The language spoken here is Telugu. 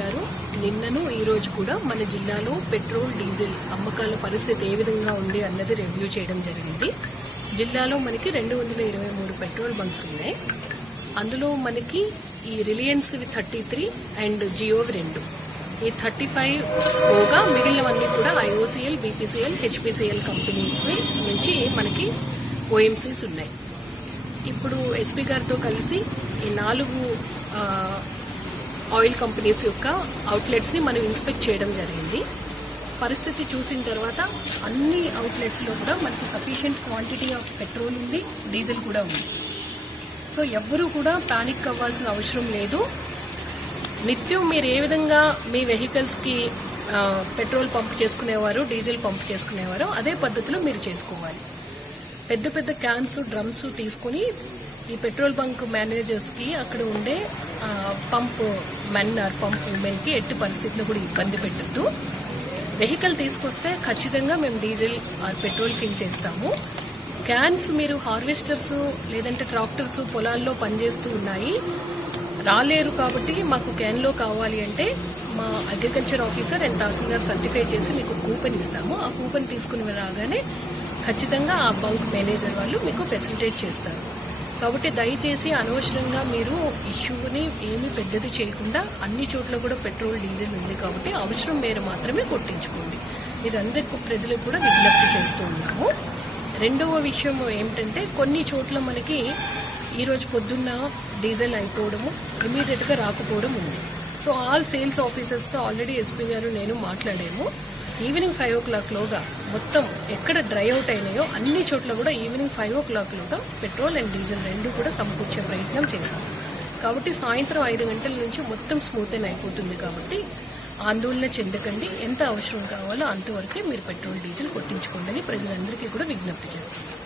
గారు నిన్నను ఈరోజు కూడా మన జిల్లాలో పెట్రోల్ డీజిల్ అమ్మకాల పరిస్థితి ఏ విధంగా ఉంది అన్నది రివ్యూ చేయడం జరిగింది. జిల్లాలో మనకి 223 పెట్రోల్ బంక్స్ ఉన్నాయి. అందులో మనకి ఈ రిలయన్స్ 33 అండ్ జియోవి 2, ఈ 35 పోగా మిగిలినవన్నీ కూడా ఐఓసిఎల్, బీపీసీఎల్, హెచ్పిసిఎల్ కంపెనీస్ నుంచి మనకి ఓఎంసీస్ ఉన్నాయి. ఇప్పుడు ఎస్పీ గారితో కలిసి ఈ 4 ఆయిల్ కంపెనీస్ యొక్క అవుట్లెట్స్ని మనం ఇన్స్పెక్ట్ చేయడం జరిగింది. పరిస్థితి చూసిన తర్వాత అన్ని అవుట్లెట్స్లో కూడా మనకి సఫిషియెంట్ క్వాంటిటీ ఆఫ్ పెట్రోల్ ఉంది, డీజిల్ కూడా ఉంది. సో ఎవ్వరూ కూడా పానిక్ అవ్వాల్సిన అవసరం లేదు. నిత్యం మీరు ఏ విధంగా మీ వెహికల్స్కి పెట్రోల్ పంప్ చేసుకునేవారు, డీజిల్ పంప్ చేసుకునేవారో అదే పద్ధతిలో మీరు చేసుకోవాలి. పెద్ద పెద్ద క్యాన్స్, డ్రమ్స్ తీసుకుని ఈ పెట్రోల్ బంక్ మేనేజర్స్కి అక్కడ ఉండే పంప్ మెన్ ఆర్ పంప్ ఉమెన్కి ఎట్టి పరిస్థితుల్లో కూడా ఇబ్బంది పెట్టద్దు. వెహికల్ తీసుకొస్తే ఖచ్చితంగా మేము డీజిల్ ఆర్ పెట్రోల్ ఫిల్ చేస్తాము. క్యాన్స్ మీరు హార్వెస్టర్స్ లేదంటే ట్రాక్టర్స్ పొలాల్లో పనిచేస్తూ ఉన్నాయి, రాలేరు కాబట్టి మాకు క్యాన్లో కావాలి అంటే మా agriculture officer and tahsildar certify చేసి మీకు కూపన్ ఇస్తాము. ఆ కూపన్ తీసుకుని రాగానే ఖచ్చితంగా ఆ బంక్ మేనేజర్ వాళ్ళు మీకు ఫెసిలిటేట్ చేస్తారు. కాబట్టి దయచేసి అనవసరంగా మీరు ఇష్యూని ఏమీ పెద్దది చేయకుండా అన్ని చోట్ల కూడా పెట్రోల్, డీజిల్ ఉంది కాబట్టి అవసరం మేర మాత్రమే కొట్టించుకోండి. ఇది అందరికీ ప్రజలకు కూడా విజ్ఞప్తి చేస్తూ ఉన్నాము. రెండవ విషయం ఏమిటంటే కొన్ని చోట్ల మనకి ఈరోజు పొద్దున్న డీజిల్ అయిపోవడము, ఇమీడియట్గా రాకపోవడం ఉంది. సో ఆల్ సేల్స్ ఆఫీసర్స్తో ఆల్రెడీ ఎస్పీ గారు నేను మాట్లాడాము. ఈవినింగ్ 5 o'clockలోగా మొత్తం ఎక్కడ డ్రై అవుట్ అయినాయో అన్ని చోట్ల కూడా ఈవినింగ్ 5 o'clockలోగా పెట్రోల్ అండ్ డీజిల్ 2 కూడా సమకూర్చే ప్రయత్నం చేశాం. కాబట్టి సాయంత్రం 5 గంటల నుంచి మొత్తం స్మూత్ అయిపోతుంది. కాబట్టి ఆందోళన చెందకండి. ఎంత అవసరం కావాలో అంతవరకే మీరు పెట్రోల్, డీజిల్ కొట్టించుకోండి అని ప్రజలందరికీ కూడా విజ్ఞప్తి చేస్తున్నాం.